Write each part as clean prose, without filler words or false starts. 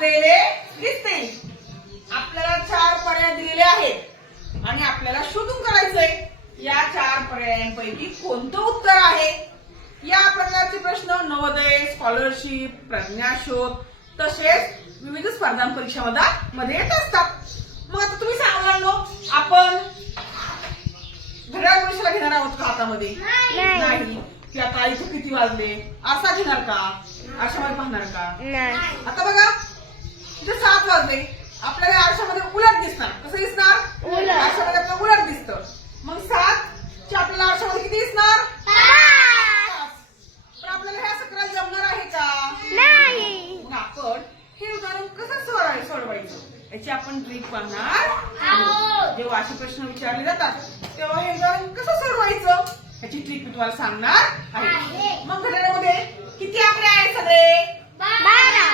वाजलेले दिसतील। आपल्याला 4 पर्याय दिलेले आहेत आणि आपल्याला शोधून काढायचंय या 4 पर्यायांपैकी कोणतं उत्तर आहे। या प्रकारचे प्रश्न नवोदय, स्कॉलरशिप, प्रज्ञाशोध तसेच विविध स्पर्धा परीक्षामध्ये येत असतात। मग आता तुम्ही सांगा ना, आपण घड्याळ परीक्षेला घेणार आहोत का हातामध्ये? नाही। की आता इथे किती वाजले असा घेणार का? आरशामध्ये पाहणार का? आता बघा इथे 7 वाजले, आपल्याला आरशामध्ये उलट दिसणार। कसं दिसणार? आरशामध्ये आपल्याला उलट दिसतं। मग 7 चे आपल्याला आरशामध्ये किती दिसणार? 5। पण आपल्याला हे असं करायला जमणार आहे का? नाही। मग आपण हे उदाहरण कसं सोडवायचं याची आपण ट्रिक पाहणार। जेव्हा असे प्रश्न विचारले जातात तेव्हा हे उदाहरण कसं सोडवायचं याची ट्रिक मी तुम्हाला सांगणार आहे। मग घड्याळामध्ये किती आकडे आहेत सगळे? 12।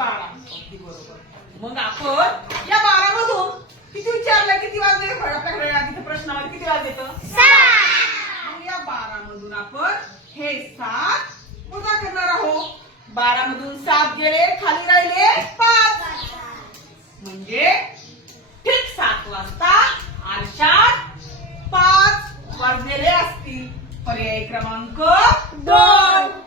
अगदी बरोबर। मग आपण या 12 मधून किती विचारलं? किती वाजले? आपल्या घड्याळात तिथे प्रश्नामध्ये किती वाजले? 7। मग या 12 मधून आपण हे 7 वजा करणार आहोत। 12 मधून 7 गेले, खाली राहिले 5। म्हणजे ठीक 7 वाजता आरशात 5 वाजलेले असतील। पर्याय क्रमांक 2।